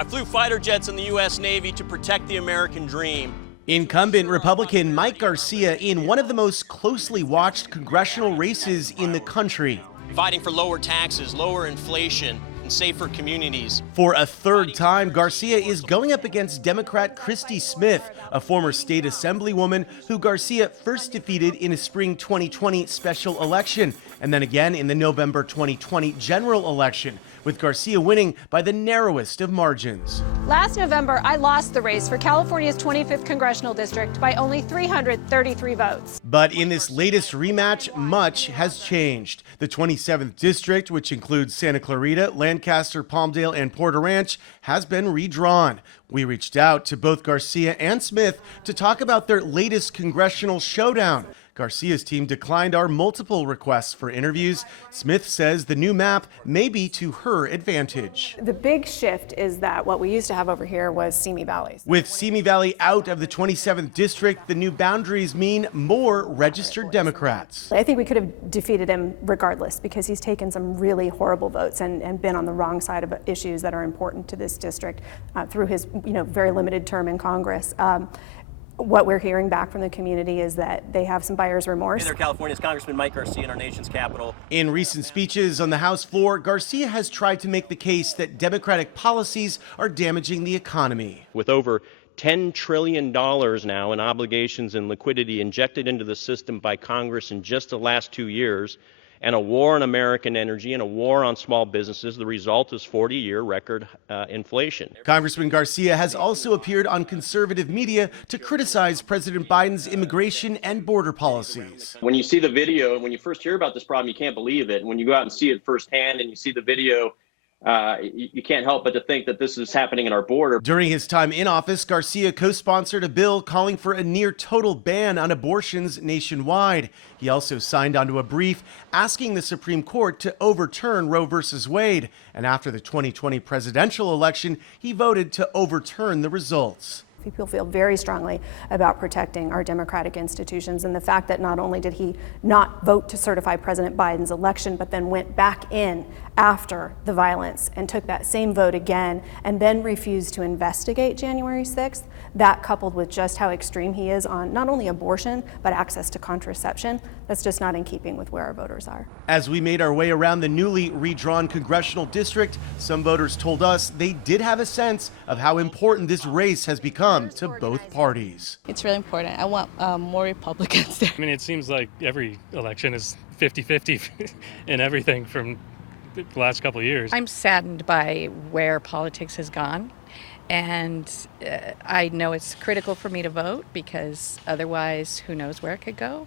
I flew fighter jets in the U.S. Navy to protect the American dream. Incumbent Republican Mike Garcia in one of the most closely watched congressional races in the country. Fighting for lower taxes, lower inflation, and safer communities. For a third time, Garcia is going up against Democrat Christy Smith, a former state assemblywoman who Garcia first defeated in a spring 2020 special election, and then again in the November 2020 general election, with Garcia winning by the narrowest of margins. Last November, I lost the race for California's 25th Congressional District by only 333 votes. But in this latest rematch, much has changed. The 27th District, which includes Santa Clarita, Lancaster, Palmdale, and Porter Ranch, has been redrawn. We reached out to both Garcia and Smith to talk about their latest congressional showdown. Garcia's team declined our multiple requests for interviews. Smith says the new map may be to her advantage. The big shift is that what we used to have over here was Simi Valleys. With Simi Valley out of the 27th District, the new boundaries mean more registered Democrats. I think we could have defeated him regardless because he's taken some really horrible votes and been on the wrong side of issues that are important to this district through his very limited term in Congress. What we're hearing back from the community is that they have some buyer's remorse. Hey there, California's Congressman Mike Garcia in our nation's capital. In recent speeches on the House floor, Garcia has tried to make the case that Democratic policies are damaging the economy. With over $10 trillion now in obligations and liquidity injected into the system by Congress in just the last 2 years, and a war on American energy and a war on small businesses, the result is 40-year record inflation. Congressman Garcia has also appeared on conservative media to criticize President Biden's immigration and border policies. When you see the video and when you first hear about this problem, you can't believe it. When you go out and see it firsthand and you see the video, you can't help but to think that this is happening at our border. During his time in office, Garcia co-sponsored a bill calling for a near total ban on abortions nationwide. He also signed onto a brief asking the Supreme Court to overturn Roe v. Wade. And after the 2020 presidential election, he voted to overturn the results. People feel very strongly about protecting our democratic institutions, and the fact that not only did he not vote to certify President Biden's election, but then went back in after the violence and took that same vote again and then refused to investigate January 6th, that coupled with just how extreme he is on not only abortion, but access to contraception, that's just not in keeping with where our voters are. As we made our way around the newly redrawn congressional district, some voters told us they did have a sense of how important this race has become to both parties. It's really important. I want more Republicans there. I mean, it seems like every election is 50-50 in everything from the last couple of years. I'm saddened by where politics has gone, and I know it's critical for me to vote because otherwise who knows where it could go.